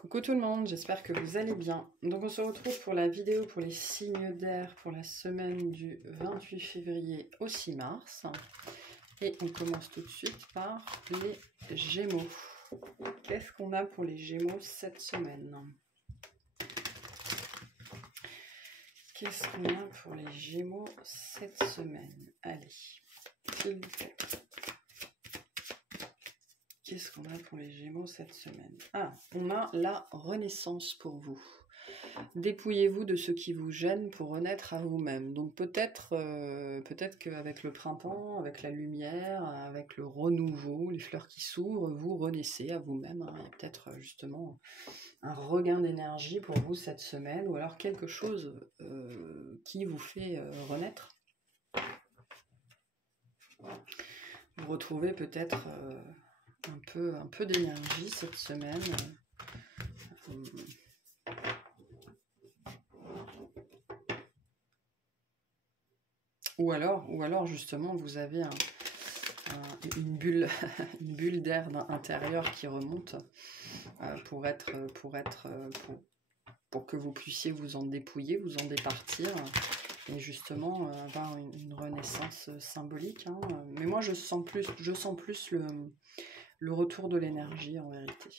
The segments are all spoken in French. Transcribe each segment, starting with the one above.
Coucou tout le monde, j'espère que vous allez bien. Donc on se retrouve pour la vidéo pour les signes d'air pour la semaine du 28 février au 6 mars. Et on commence tout de suite par les Gémeaux. Qu'est-ce qu'on a pour les Gémeaux cette semaine? Qu'est-ce qu'on a pour les Gémeaux cette semaine? Allez, s'il vous plaît. Qu'est-ce qu'on a pour les Gémeaux cette semaine? Ah, on a la renaissance pour vous. Dépouillez-vous de ce qui vous gêne pour renaître à vous-même. Donc peut-être qu'avec le printemps, avec la lumière, avec le renouveau, les fleurs qui s'ouvrent, vous renaissez à vous-même. Il y a peut-être justement un regain d'énergie pour vous cette semaine, ou alors quelque chose qui vous fait renaître. Vous retrouvez peut-être un peu d'énergie cette semaine. Ou alors justement vous avez une bulle d'air intérieur qui remonte pour que vous puissiez vous en dépouiller, vous en départir et justement avoir une renaissance symbolique. Mais moi je sens plus le retour de l'énergie en vérité,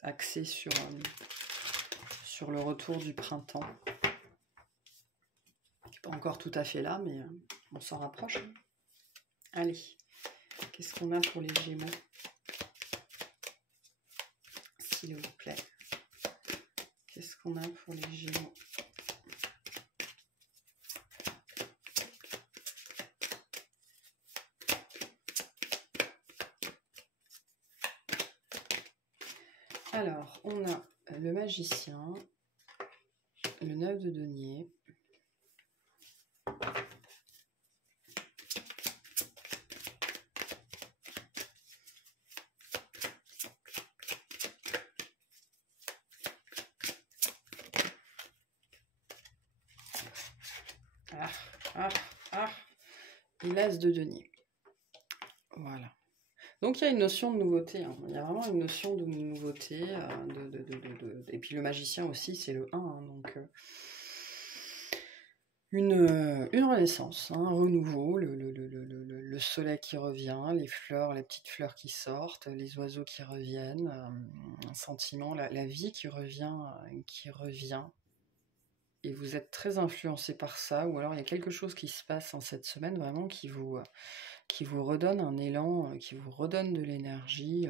axé sur le retour du printemps. Pas encore tout à fait là, mais on s'en rapproche. Allez, qu'est-ce qu'on a pour les Gémeaux, s'il vous plaît? Qu'est-ce qu'on a pour les Gémeaux? Alors, on a le magicien, le 9 de denier, et l'as de denier. Voilà. Donc il y a une notion de nouveauté, il y a vraiment une notion de nouveauté, et puis le magicien aussi c'est le 1, donc une renaissance, un renouveau, le soleil qui revient, les fleurs, les petites fleurs qui sortent, les oiseaux qui reviennent, un sentiment, la vie qui revient, et vous êtes très influencé par ça, ou alors il y a quelque chose qui se passe en cette semaine vraiment qui vous redonne un élan, qui vous redonne de l'énergie.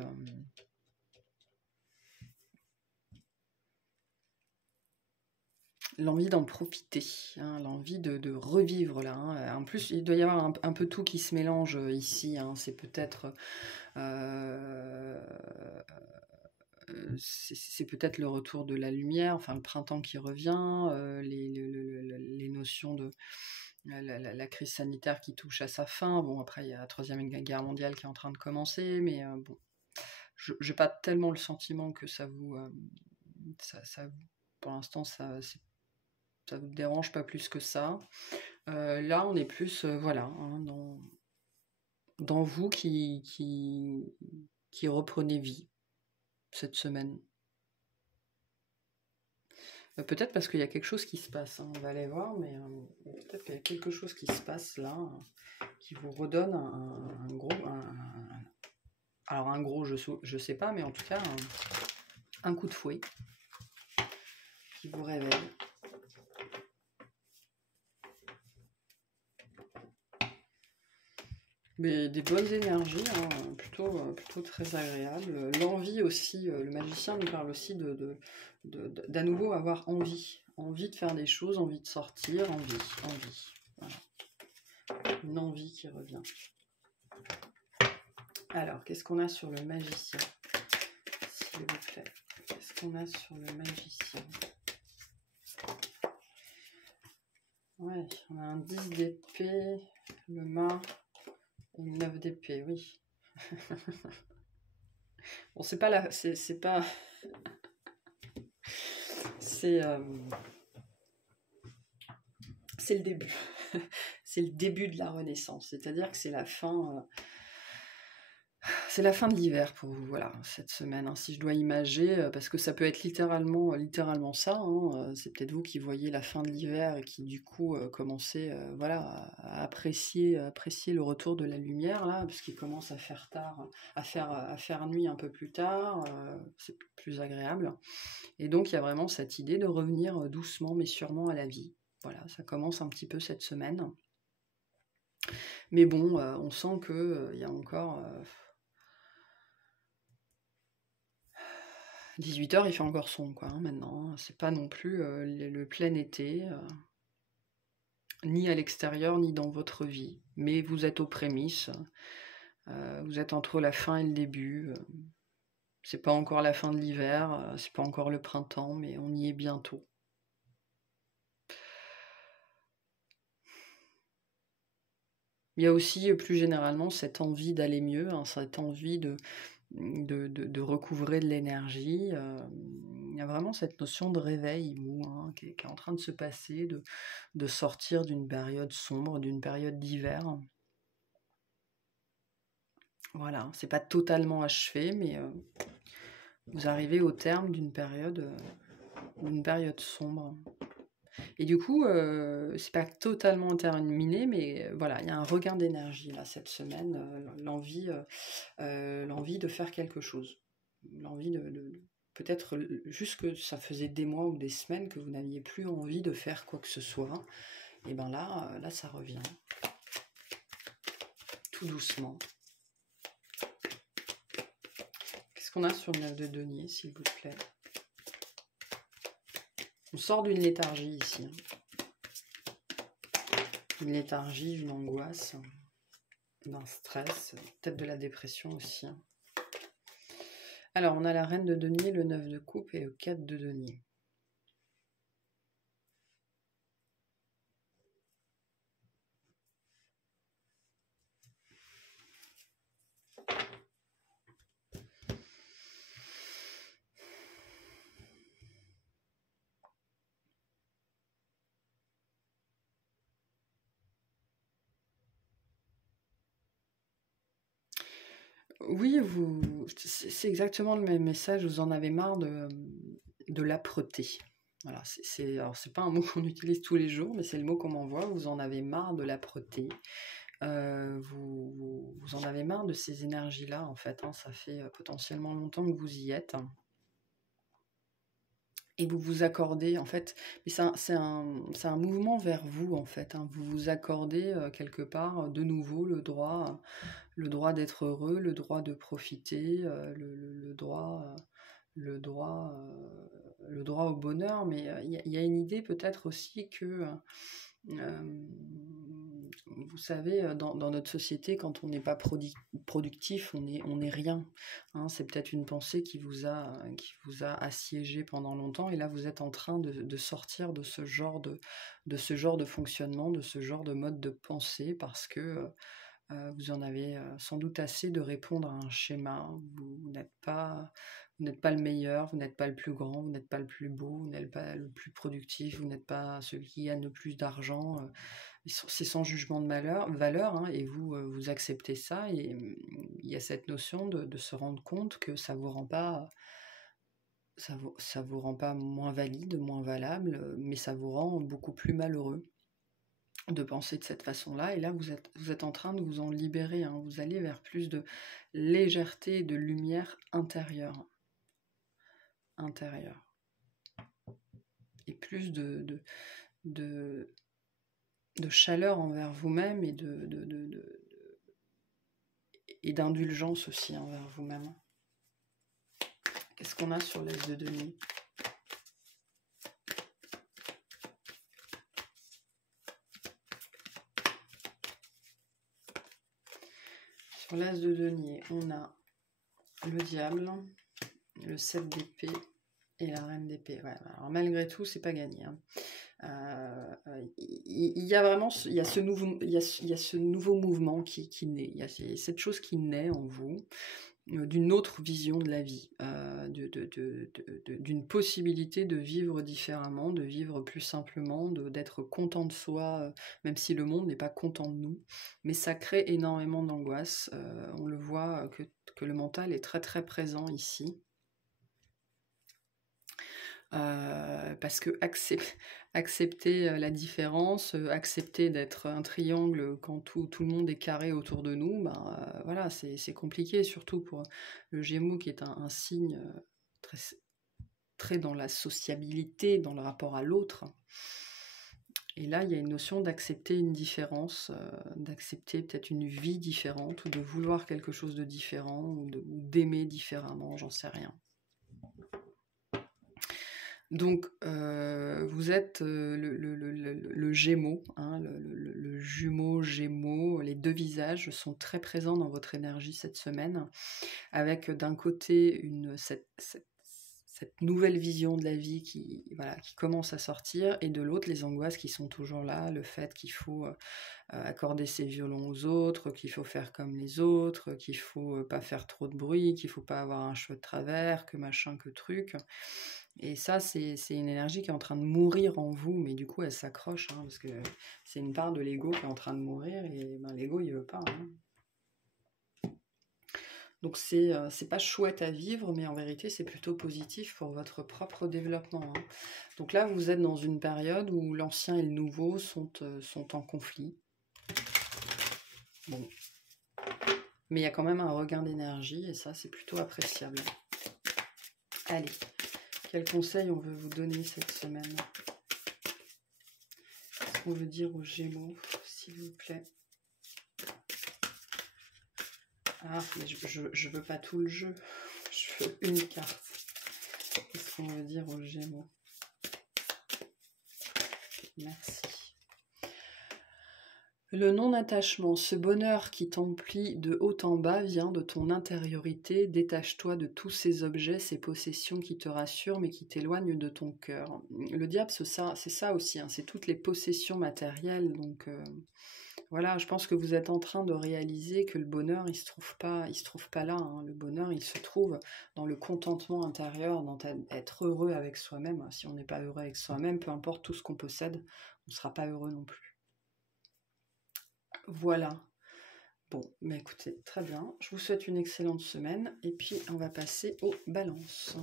L'envie d'en profiter, l'envie de revivre là. En plus, il doit y avoir un peu tout qui se mélange ici. C'est peut-être c'est peut-être le retour de la lumière, enfin le printemps qui revient, les notions de la crise sanitaire qui touche à sa fin. Bon, après, il y a la Troisième Guerre mondiale qui est en train de commencer, mais bon, je n'ai pas tellement le sentiment que ça vous... pour l'instant, ça vous dérange pas plus que ça. Là, on est plus, voilà, dans vous qui reprenez vie cette semaine. Peut-être parce qu'il y a quelque chose qui se passe, on va aller voir, mais peut-être qu'il y a quelque chose qui se passe là, qui vous redonne un gros... alors un gros, je sais pas, mais en tout cas, un coup de fouet qui vous réveille. Mais des bonnes énergies, plutôt très agréables. L'envie aussi, le magicien nous parle aussi d'à nouveau avoir envie de faire des choses, envie de sortir, envie. Voilà. Une envie qui revient. Alors, qu'est-ce qu'on a sur le magicien, s'il vous plaît? Qu'est-ce qu'on a sur le magicien? Ouais, on a un 10 d'épée, le mât. Une 9 d'épée, oui. Bon, c'est pas la... C'est pas... C'est le début. C'est le début de la Renaissance. C'est-à-dire que c'est la fin... c'est la fin de l'hiver pour vous, voilà, cette semaine, hein, si je dois imager, parce que ça peut être littéralement ça, hein, c'est peut-être vous qui voyez la fin de l'hiver et qui du coup commencez voilà, à apprécier le retour de la lumière, là, parce qu'il commence à faire tard, à faire nuit un peu plus tard, c'est plus agréable. Et donc il y a vraiment cette idée de revenir doucement mais sûrement à la vie. Voilà, ça commence un petit peu cette semaine. Mais bon, on sent que il y a encore 18 h, il fait encore sombre, quoi, hein, maintenant. C'est pas non plus le plein été, ni à l'extérieur, ni dans votre vie. Mais vous êtes aux prémices, vous êtes entre la fin et le début. C'est pas encore la fin de l'hiver, c'est pas encore le printemps, mais on y est bientôt. Il y a aussi plus généralement cette envie d'aller mieux, hein, cette envie de recouvrer de l'énergie. Il y a vraiment cette notion de réveil hein, qui est en train de se passer, de sortir d'une période sombre, d'une période d'hiver. Voilà, c'est pas totalement achevé, mais vous arrivez au terme d'une période sombre. Et du coup, c'est pas totalement terminé, mais voilà, il y a un regain d'énergie là cette semaine, l'envie de faire quelque chose, l'envie de peut-être juste que ça faisait des mois ou des semaines que vous n'aviez plus envie de faire quoi que ce soit, et ben là ça revient, tout doucement. Qu'est-ce qu'on a sur le 9 de denier, s'il vous plaît? On sort d'une léthargie ici. Une léthargie, une angoisse, d'un stress, peut-être de la dépression aussi. Alors, on a la reine de denier, le 9 de coupe et le 4 de denier. Oui, c'est exactement le même message, vous en avez marre de l'âpreté. Voilà, alors c'est pas un mot qu'on utilise tous les jours, mais c'est le mot qu'on m'envoie, vous en avez marre de l'âpreté. Vous en avez marre de ces énergies-là, en fait, hein, ça fait potentiellement longtemps que vous y êtes. Et vous vous accordez, en fait, mais c'est un mouvement vers vous, en fait, hein, vous vous accordez quelque part de nouveau le droit d'être heureux, le droit de profiter, le droit, le droit, le droit au bonheur, mais il y a une idée peut-être aussi que, vous savez, dans notre société, quand on n'est pas productif, on est rien. Hein, c'est peut-être une pensée qui vous a assiégé pendant longtemps, et là vous êtes en train de sortir de ce genre de fonctionnement, de ce genre de mode de pensée, parce que vous en avez sans doute assez de répondre à un schéma. Vous n'êtes pas le meilleur, vous n'êtes pas le plus grand, vous n'êtes pas le plus beau, vous n'êtes pas le plus productif, vous n'êtes pas celui qui gagne le plus d'argent. C'est sans jugement de valeur, hein, et vous acceptez ça, et il y a cette notion de se rendre compte que ça vous rend pas moins valide, moins valable, mais ça vous rend beaucoup plus malheureux de penser de cette façon-là, et là vous êtes en train de vous en libérer, hein. Vous allez vers plus de légèreté et de lumière intérieure, et plus de chaleur envers vous-même, et d'indulgence aussi envers vous-même. Qu'est-ce qu'on a sur l'As de denier? Sur l'As de denier, on a le diable, le 7 d'épée et la reine d'épée. Ouais, alors malgré tout, c'est pas gagné, hein. Il y a vraiment ce nouveau mouvement qui naît. Il y a cette chose qui naît en vous, d'une autre vision de la vie, d'une possibilité de vivre différemment, de vivre plus simplement, d'être content de soi, même si le monde n'est pas content de nous. Mais ça crée énormément d'angoisse. On le voit que le mental est très très présent ici. Parce que accepter la différence, accepter d'être un triangle quand tout le monde est carré autour de nous, ben, voilà, c'est compliqué, surtout pour le Gémeaux qui est un signe très, très dans la sociabilité, dans le rapport à l'autre. Et là, il y a une notion d'accepter une différence, d'accepter peut-être une vie différente, ou de vouloir quelque chose de différent, ou d'aimer différemment, j'en sais rien. Donc, vous êtes le Gémeaux, hein, le jumeau, Gémeaux, les deux visages sont très présents dans votre énergie cette semaine, avec d'un côté cette nouvelle vision de la vie qui commence à sortir, et de l'autre les angoisses qui sont toujours là, le fait qu'il faut accorder ses violons aux autres, qu'il faut faire comme les autres, qu'il faut pas faire trop de bruit, qu'il faut pas avoir un cheveu de travers, que machin, que truc. Et ça, c'est une énergie qui est en train de mourir en vous, mais du coup, elle s'accroche, hein, parce que c'est une part de l'ego qui est en train de mourir, et ben, l'ego, il veut pas. Hein. Donc, c'est pas chouette à vivre, mais en vérité, c'est plutôt positif pour votre propre développement. Hein. Donc là, vous êtes dans une période où l'ancien et le nouveau sont en conflit. Bon. Mais il y a quand même un regain d'énergie, et ça, c'est plutôt appréciable. Allez. Quel conseil on veut vous donner cette semaine? Qu'est-ce qu'on veut dire aux Gémeaux, s'il vous plaît? Ah, mais je veux pas tout le jeu. Je veux une carte. Qu'est-ce qu'on veut dire aux Gémeaux? Merci. Le non-attachement, ce bonheur qui t'emplit de haut en bas vient de ton intériorité. Détache-toi de tous ces objets, ces possessions qui te rassurent mais qui t'éloignent de ton cœur. Le diable, c'est ça aussi, hein, c'est toutes les possessions matérielles. Donc voilà, je pense que vous êtes en train de réaliser que le bonheur, il se trouve pas là. Hein. Le bonheur, il se trouve dans le contentement intérieur, dans être heureux avec soi-même. Si on n'est pas heureux avec soi-même, peu importe tout ce qu'on possède, on ne sera pas heureux non plus. Voilà. Bon, mais écoutez, très bien. Je vous souhaite une excellente semaine. Et puis, on va passer aux balances.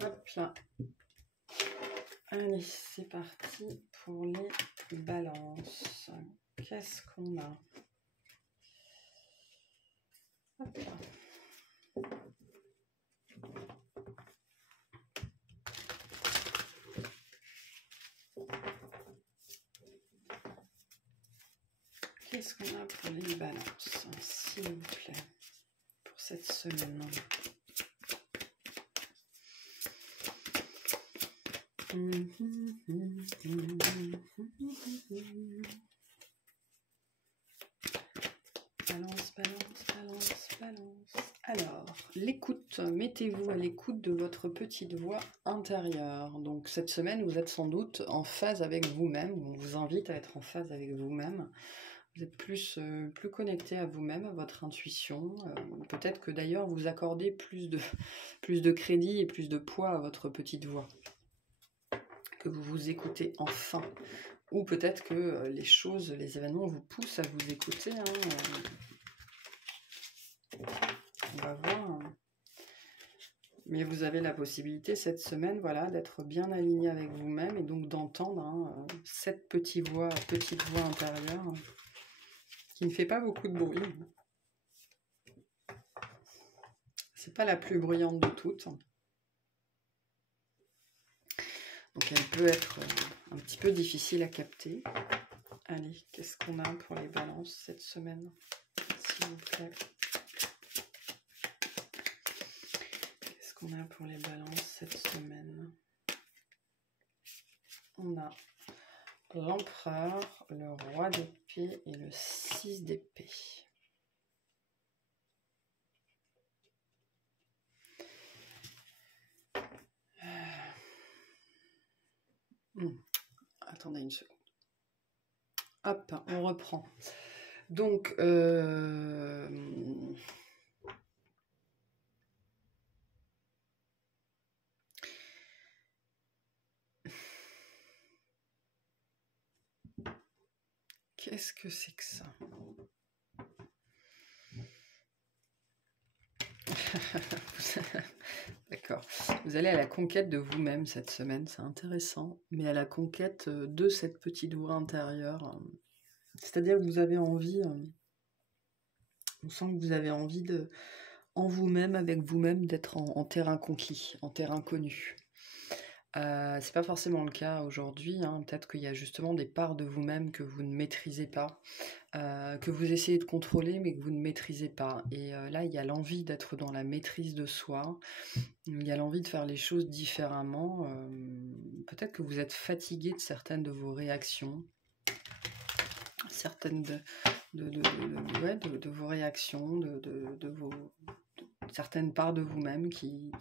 Hop là. Allez, c'est parti pour les balances. Qu'est-ce qu'on a? Hop là. Qu'est-ce qu'on a pour les balances, s'il vous plaît, pour cette semaine? Balance, balance, balance, balance. Alors, l'écoute. Mettez-vous à l'écoute de votre petite voix intérieure. Donc, cette semaine, vous êtes sans doute en phase avec vous-même. On vous invite à être en phase avec vous-même. Vous êtes plus connecté à vous-même, à votre intuition. Peut-être que d'ailleurs, vous accordez plus de crédit et plus de poids à votre petite voix. Que vous vous écoutez enfin. Ou peut-être que les choses, les événements vous poussent à vous écouter. Hein. On va voir. Mais vous avez la possibilité cette semaine, voilà, d'être bien aligné avec vous-même et donc d'entendre cette petite voix intérieure qui ne fait pas beaucoup de bruit. C'est pas la plus bruyante de toutes. Donc elle peut être un petit peu difficile à capter. Allez, qu'est-ce qu'on a pour les balances cette semaine, s'il vous plaît? Qu'est-ce qu'on a pour les balances cette semaine? On a l'empereur, le roi d'épée et le 6 d'épée. Attendez une seconde. Hop, on reprend. Donc, Qu'est-ce que c'est que ça? D'accord. Vous allez à la conquête de vous-même cette semaine, c'est intéressant, mais à la conquête de cette petite voix intérieure. C'est-à-dire que vous avez envie, on sent que vous avez envie de, en vous-même, avec vous-même, d'être en terrain conquis, en terrain connu. C'est pas forcément le cas aujourd'hui, hein. Peut-être qu'il y a justement des parts de vous-même que vous ne maîtrisez pas, que vous essayez de contrôler mais que vous ne maîtrisez pas. Et là, il y a l'envie d'être dans la maîtrise de soi, il y a l'envie de faire les choses différemment. Peut-être que vous êtes fatigué de certaines de vos réactions, certaines de vos réactions, de certaines parts de vous-même qui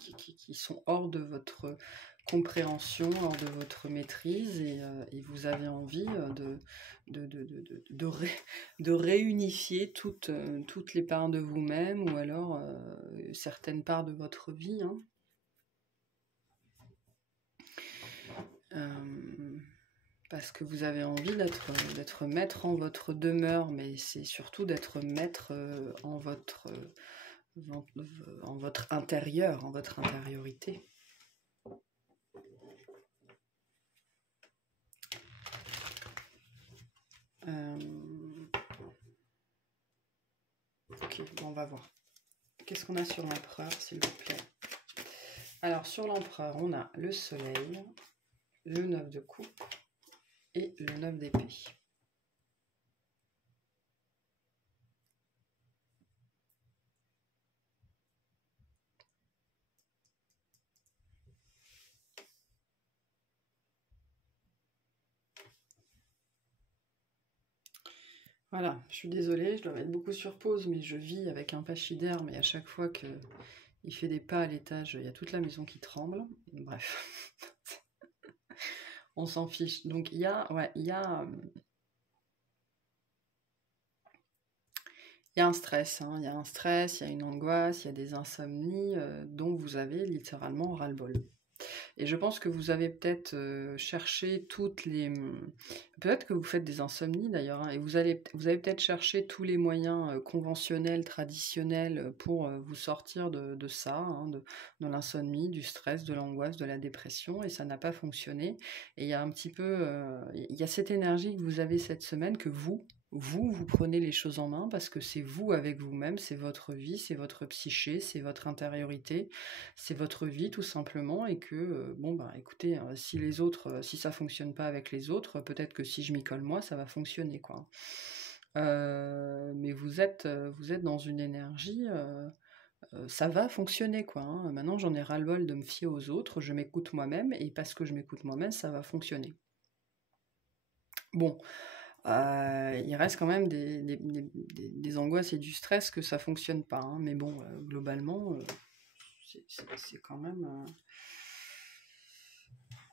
sont hors de votre compréhension, hors de votre maîtrise, et vous avez envie de réunifier toutes les parts de vous-même, ou alors certaines parts de votre vie, hein. Parce que vous avez envie d'être maître en votre demeure, mais c'est surtout d'être maître en votre intérieur, en votre intériorité. Ok, bon, on va voir. Qu'est-ce qu'on a sur l'empereur, s'il vous plaît? Alors, sur l'empereur, on a le soleil, le 9 de coupe et le 9 d'épée. Voilà, je suis désolée, je dois mettre beaucoup sur pause, mais je vis avec un pachyderme et à chaque fois qu'il fait des pas à l'étage, il y a toute la maison qui tremble. Bref, on s'en fiche. Donc il y a un stress, hein, il y a un stress, il y a une angoisse, il y a des insomnies dont vous avez littéralement ras-le-bol. Et je pense que vous avez peut-être cherché toutes les... Peut-être que vous faites des insomnies d'ailleurs, hein, et vous avez peut-être cherché tous les moyens conventionnels, traditionnels pour vous sortir de ça, hein, de l'insomnie, du stress, de l'angoisse, de la dépression, et ça n'a pas fonctionné. Et il y a un petit peu... il y a cette énergie que vous avez cette semaine, que vous prenez les choses en main, parce que c'est vous avec vous-même, c'est votre vie, c'est votre psyché, c'est votre intériorité, c'est votre vie tout simplement, et que, bon bah écoutez, si les autres, si ça fonctionne pas avec les autres, peut-être que si je m'y colle moi, ça va fonctionner, quoi. Mais vous êtes dans une énergie, ça va fonctionner, quoi, hein. Maintenant j'en ai ras-le-bol de me fier aux autres, je m'écoute moi-même, et parce que je m'écoute moi-même, ça va fonctionner. Bon. Il reste quand même des angoisses et du stress que ça fonctionne pas, hein. Mais bon, globalement, c'est quand même...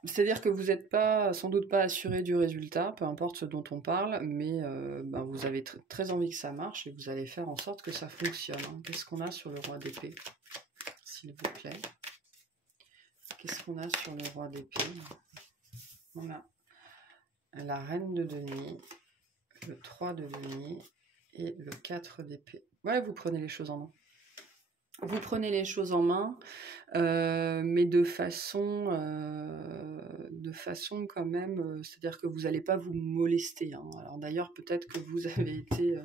C'est-à-dire que vous n'êtes pas, sans doute pas assuré du résultat, peu importe ce dont on parle, mais ben, vous avez très envie que ça marche, et vous allez faire en sorte que ça fonctionne, hein. Qu'est-ce qu'on a sur le roi d'épée, s'il vous plaît? Qu'est-ce qu'on a sur le roi d'épée? On a la reine de denier, le 3 de denier et le 4 d'épée. Ouais, vous prenez les choses en main. Vous prenez les choses en main, mais de façon quand même, c'est-à-dire que vous n'allez pas vous molester, hein. Alors d'ailleurs, peut-être que vous avez été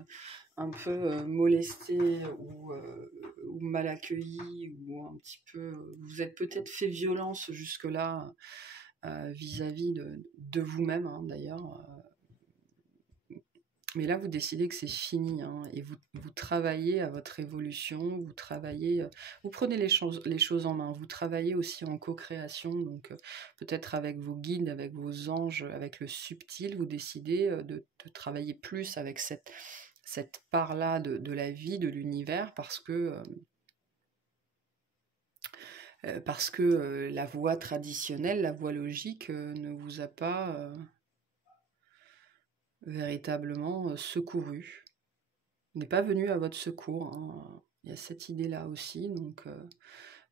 un peu molesté ou mal accueilli, ou un petit peu, vous êtes peut-être fait violence jusque-là vis-à-vis de vous-même, hein, d'ailleurs. Mais là, vous décidez que c'est fini, hein, et vous travaillez à votre évolution, vous travaillez, vous prenez les choses en main, vous travaillez aussi en co-création, donc peut-être avec vos guides, avec vos anges, avec le subtil, vous décidez de travailler plus avec cette part-là de la vie, de l'univers, parce que la voie traditionnelle, la voie logique ne vous a pas... véritablement secouru, n'est pas venu à votre secours, hein. Il y a cette idée-là aussi, donc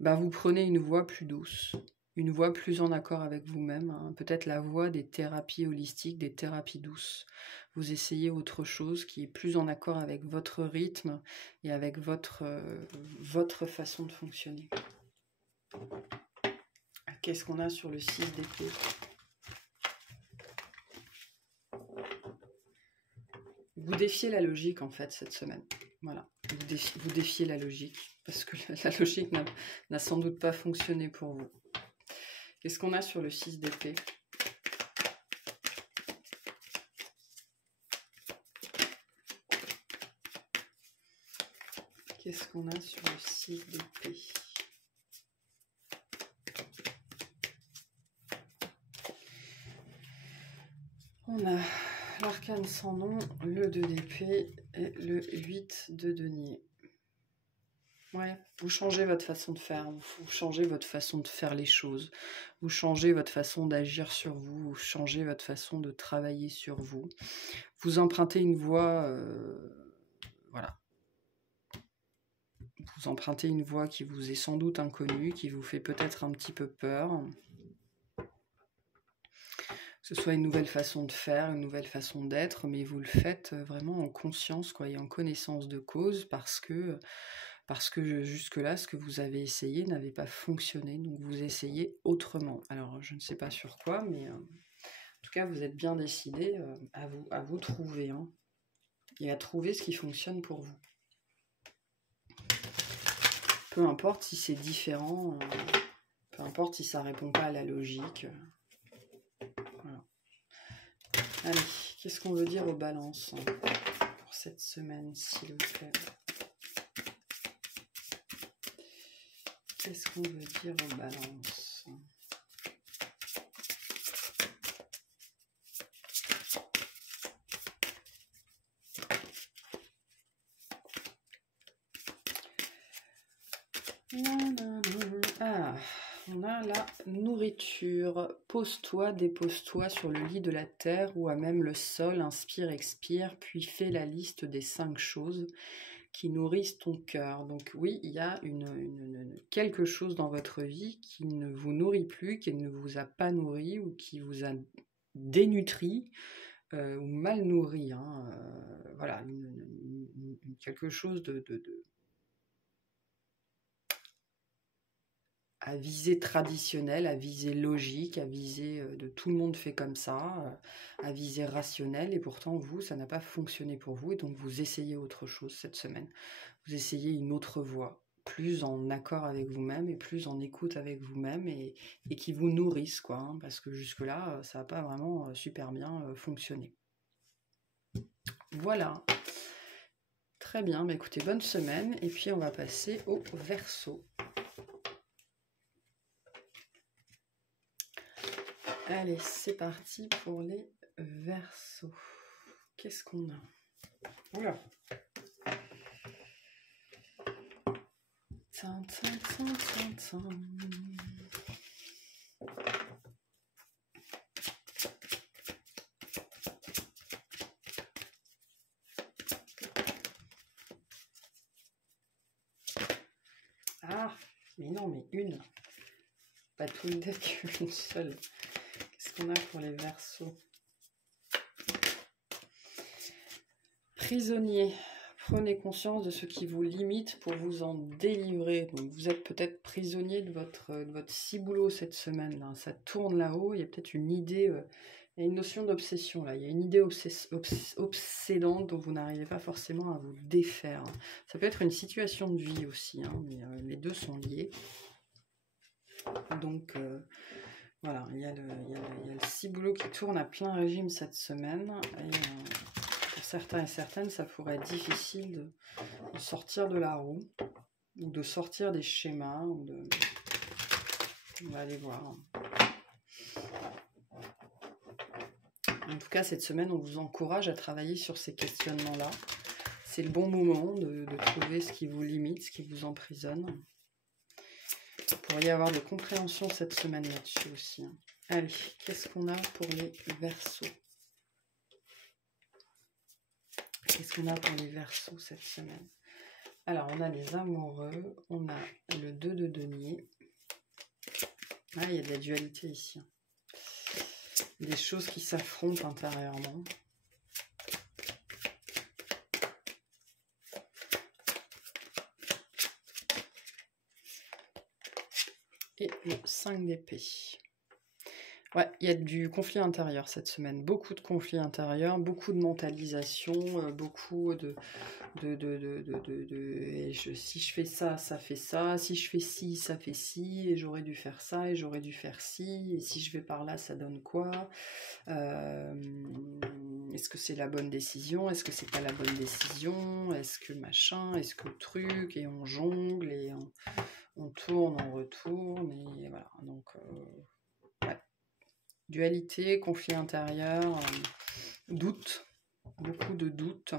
bah, vous prenez une voie plus douce. une voie plus en accord avec vous-même, hein. Peut-être la voie des thérapies holistiques, des thérapies douces. Vous essayez autre chose qui est plus en accord avec votre rythme et avec votre façon de fonctionner. Qu'est-ce qu'on a sur le 6 d'épée? Vous défiez la logique en fait cette semaine. Voilà, vous défiez la logique parce que la logique n'a sans doute pas fonctionné pour vous. Qu'est-ce qu'on a sur le 6 d'épée? Qu'est-ce qu'on a sur le 6 d'épée? On a l'arcane sans nom, le 2 d'épée et le 8 de denier. Ouais, vous changez votre façon de faire, vous changez votre façon de faire les choses, vous changez votre façon d'agir sur vous, vous changez votre façon de travailler sur vous. Vous empruntez une voie, voilà. Vous empruntez une voie qui vous est sans doute inconnue, qui vous fait peut-être un petit peu peur. Que ce soit une nouvelle façon de faire, une nouvelle façon d'être, mais vous le faites vraiment en conscience, quoi, et en connaissance de cause, parce que jusque-là, ce que vous avez essayé n'avait pas fonctionné, donc vous essayez autrement. Alors, je ne sais pas sur quoi, mais en tout cas, vous êtes bien décidé à vous trouver, hein, et à trouver ce qui fonctionne pour vous. Peu importe si c'est différent, peu importe si ça ne répond pas à la logique. Voilà. Allez, qu'est-ce qu'on veut dire aux balances pour cette semaine, s'il vous plaît? Qu'est-ce qu'on veut dire aux balances? Ah, on a la nourriture. Pose-toi, dépose-toi sur le lit de la terre ou à même le sol, inspire, expire, puis fais la liste des 5 choses qui nourrissent ton cœur. Donc oui, il y a quelque chose dans votre vie qui ne vous nourrit plus, qui ne vous a pas nourri ou qui vous a dénutri ou mal nourri. Hein. Voilà, quelque chose à visée traditionnelle, à visée logique, à visée de tout le monde fait comme ça, à visée rationnelle, et pourtant vous, ça n'a pas fonctionné pour vous, et donc vous essayez autre chose cette semaine. Vous essayez une autre voie, plus en accord avec vous-même, et plus en écoute avec vous-même, et qui vous nourrissent, quoi, hein, parce que jusque-là, ça n'a pas vraiment super bien fonctionné. Voilà. Très bien, bah écoutez, bonne semaine, et puis on va passer au Verseau. Allez, c'est parti pour les Verseaux. Qu'est-ce qu'on a? Oula. Tin, tin, tin, tin, tin. Ah, mais non, mais une. Pas tout le deck, une seule. Qu'est-ce qu'on a pour les Verseaux? Prisonnier. Prenez conscience de ce qui vous limite pour vous en délivrer. Donc vous êtes peut-être prisonnier de votre ciboulot cette semaine. Là. Ça tourne là-haut. Il y a peut-être une idée, il y a une notion d'obsession là. Il y a une idée obsédante dont vous n'arrivez pas forcément à vous défaire. Ça peut être une situation de vie aussi, hein, mais les deux sont liés. Donc voilà, il y a le ciboulot qui tourne à plein régime cette semaine. Et, pour certains et certaines, ça pourrait être difficile de sortir de la roue, ou de sortir des schémas, ou de... On va aller voir. En tout cas, cette semaine, on vous encourage à travailler sur ces questionnements-là. C'est le bon moment de trouver ce qui vous limite, ce qui vous emprisonne. Vous pourriez avoir de compréhension cette semaine là-dessus aussi. Allez, qu'est-ce qu'on a pour les Verseaux? Qu'est-ce qu'on a pour les Verseaux cette semaine? Alors, on a les amoureux, on a le 2 de denier, Ah, il y a de la dualité ici. Des choses qui s'affrontent intérieurement. Et le 5 d'épée. Ouais, il y a du conflit intérieur cette semaine. Beaucoup de conflits intérieurs, beaucoup de mentalisation, beaucoup si je fais ça, ça fait ça. Si je fais ci, ça fait ci. Et j'aurais dû faire ça, et j'aurais dû faire ci. Et si je vais par là, ça donne quoi? Est-ce que c'est la bonne décision? Est-ce que c'est pas la bonne décision? Est-ce que machin? Est-ce que truc? Et on jongle, et on tourne, on retourne. Et voilà, donc... ouais. Dualité, conflit intérieur, doute, beaucoup de doutes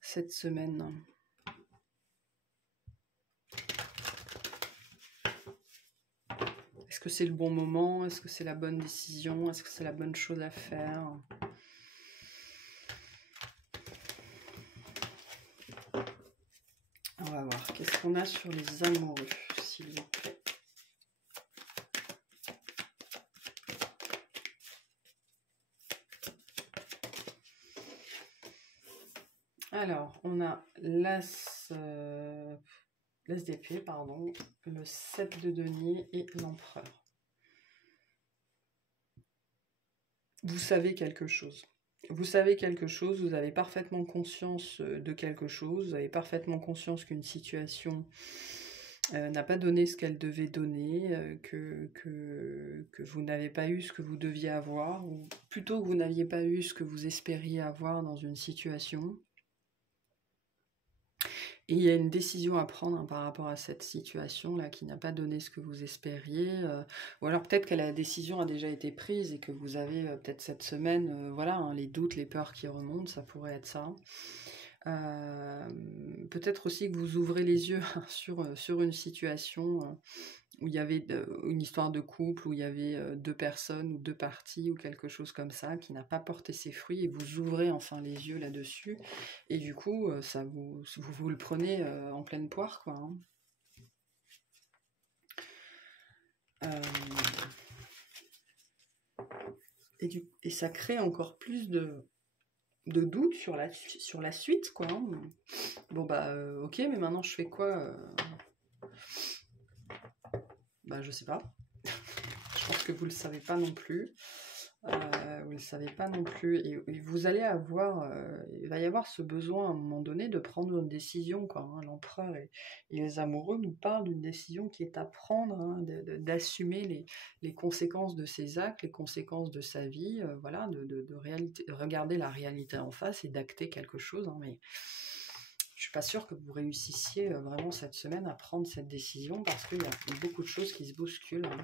cette semaine. Est-ce que c'est le bon moment? Est-ce que c'est la bonne décision? Est-ce que c'est la bonne chose à faire? On va voir. Qu'est-ce qu'on a sur les amoureux, s'il vous plaît? Alors, on a l'As d'épée, pardon, le 7 de denier et l'empereur. Vous savez quelque chose. Vous savez quelque chose, vous avez parfaitement conscience de quelque chose, vous avez parfaitement conscience qu'une situation n'a pas donné ce qu'elle devait donner, que vous n'avez pas eu ce que vous deviez avoir, ou plutôt que vous n'aviez pas eu ce que vous espériez avoir dans une situation. Et il y a une décision à prendre par rapport à cette situation-là qui n'a pas donné ce que vous espériez. Ou alors peut-être que la décision a déjà été prise et que vous avez peut-être cette semaine, voilà, hein, les doutes, les peurs qui remontent, ça pourrait être ça. Peut-être aussi que vous ouvrez les yeux sur une situation où il y avait une histoire de couple, où il y avait deux personnes ou deux parties ou quelque chose comme ça qui n'a pas porté ses fruits, et vous ouvrez enfin les yeux là-dessus, et du coup ça vous le prenez en pleine poire, quoi, hein. Et ça crée encore plus de doutes sur la suite, quoi, hein. Bon bah ok, mais maintenant je fais quoi? Bah je sais pas. Je pense que vous le savez pas non plus. Vous le savez pas non plus. Et vous allez avoir... il va y avoir ce besoin à un moment donné de prendre une décision, quoi, hein. L'empereur et les amoureux nous parlent d'une décision qui est à prendre, hein, d'assumer les conséquences de ses actes, les conséquences de sa vie, voilà, de regarder la réalité en face et d'acter quelque chose, hein, mais je suis pas sûre que vous réussissiez vraiment cette semaine à prendre cette décision, parce qu'il y a beaucoup de choses qui se bousculent, hein.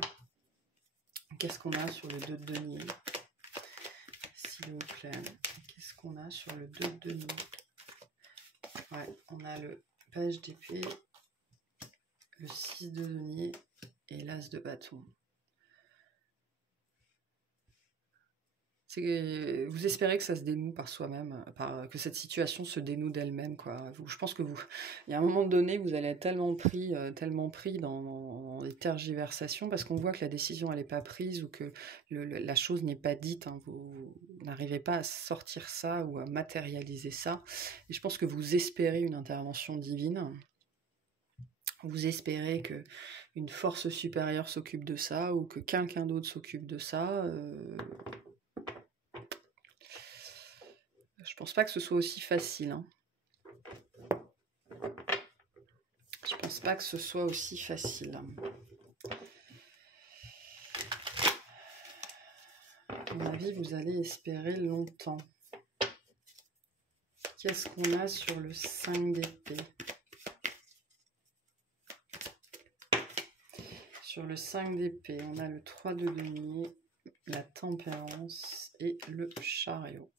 Qu'est-ce qu'on a sur le 2 de denier, s'il vous plaît? Qu'est-ce qu'on a sur le 2 de denier? Ouais, on a le page d'épée, le 6 de denier et l'as de bâton. Vous espérez que ça se dénoue par soi-même, que cette situation se dénoue d'elle-même, quoi. Je pense que il y a un moment donné, vous allez être tellement pris dans les tergiversations, parce qu'on voit que la décision, elle n'est pas prise, ou que la chose n'est pas dite, hein. Vous n'arrivez pas à sortir ça ou à matérialiser ça. Et je pense que vous espérez une intervention divine. Vous espérez que une force supérieure s'occupe de ça, ou que quelqu'un d'autre s'occupe de ça. Je pense pas que ce soit aussi facile, hein. Je pense pas que ce soit aussi facile. À mon avis, vous allez espérer longtemps. Qu'est-ce qu'on a sur le 5 d'épée? Sur le 5 d'épée, on a le 3 de denier, la tempérance et le chariot.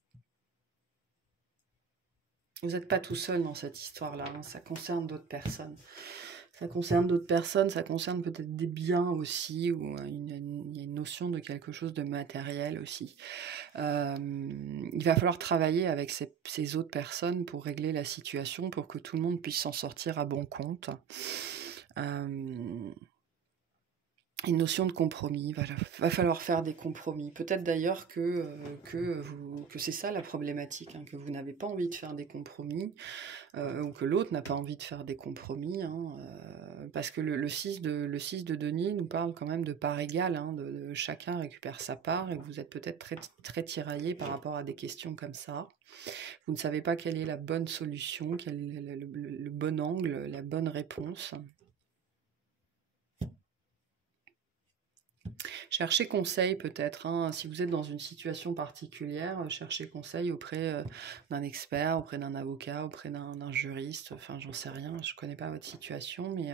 Vous n'êtes pas tout seul dans cette histoire-là, hein. Ça concerne d'autres personnes. Ça concerne d'autres personnes, ça concerne peut-être des biens aussi, ou il y a une notion de quelque chose de matériel aussi. Il va falloir travailler avec ces autres personnes pour régler la situation, pour que tout le monde puisse s'en sortir à bon compte. Une notion de compromis, va falloir faire des compromis. Peut-être d'ailleurs que c'est ça la problématique, hein, que vous n'avez pas envie de faire des compromis, ou que l'autre n'a pas envie de faire des compromis, hein, parce que le 6 de denier nous parle quand même de part égale, hein, de chacun récupère sa part, et vous êtes peut-être très, très tiraillé par rapport à des questions comme ça. Vous ne savez pas quelle est la bonne solution, quel est le bon angle, la bonne réponse. Cherchez conseil peut-être, hein, si vous êtes dans une situation particulière, cherchez conseil auprès d'un expert, auprès d'un avocat, auprès d'un juriste, enfin j'en sais rien, je ne connais pas votre situation, mais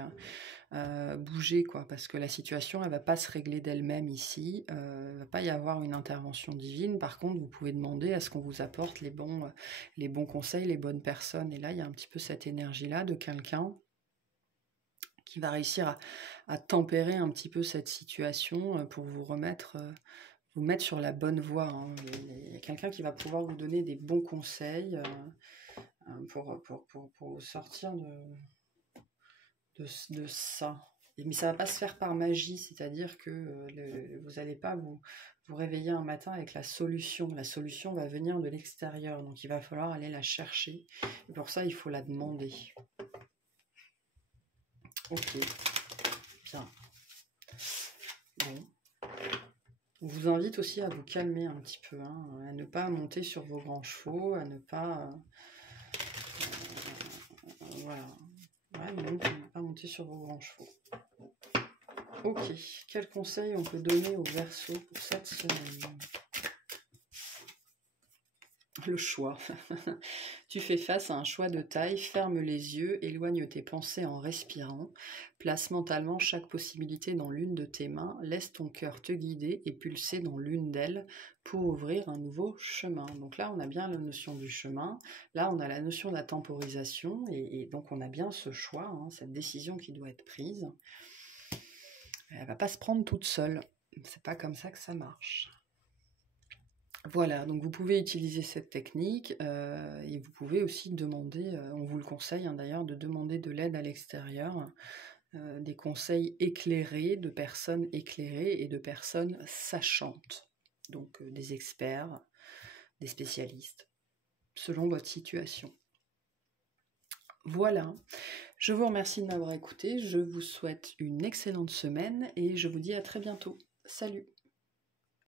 bougez quoi, parce que la situation elle va pas se régler d'elle-même ici, il va pas y avoir une intervention divine. Par contre vous pouvez demander à ce qu'on vous apporte les bons conseils, les bonnes personnes, et là il y a un petit peu cette énergie là de quelqu'un qui va réussir à tempérer un petit peu cette situation pour vous mettre sur la bonne voie, hein. Il y a quelqu'un qui va pouvoir vous donner des bons conseils pour sortir de ça. Mais ça ne va pas se faire par magie, c'est-à-dire que vous n'allez pas vous réveiller un matin avec la solution. La solution va venir de l'extérieur, donc il va falloir aller la chercher. Et pour ça, il faut la demander. Ok, bien. Bon. On vous invite aussi à vous calmer un petit peu, hein, à ne pas monter sur vos grands chevaux, à ne pas... voilà. Ouais, ne pas monter sur vos grands chevaux. Ok, quel conseil on peut donner au Verseau pour cette semaine? Le choix. Tu fais face à un choix de taille, ferme les yeux, éloigne tes pensées en respirant, place mentalement chaque possibilité dans l'une de tes mains, laisse ton cœur te guider et pulser dans l'une d'elles pour ouvrir un nouveau chemin. Donc là, on a bien la notion du chemin, là, on a la notion de la temporisation, et donc on a bien ce choix, hein, cette décision qui doit être prise. Elle ne va pas se prendre toute seule, c'est pas comme ça que ça marche. Voilà, donc vous pouvez utiliser cette technique et vous pouvez aussi demander, on vous le conseille hein, d'ailleurs, de demander de l'aide à l'extérieur, des conseils éclairés, de personnes éclairées et de personnes sachantes, donc des experts, des spécialistes, selon votre situation. Voilà, je vous remercie de m'avoir écouté, je vous souhaite une excellente semaine et je vous dis à très bientôt. Salut!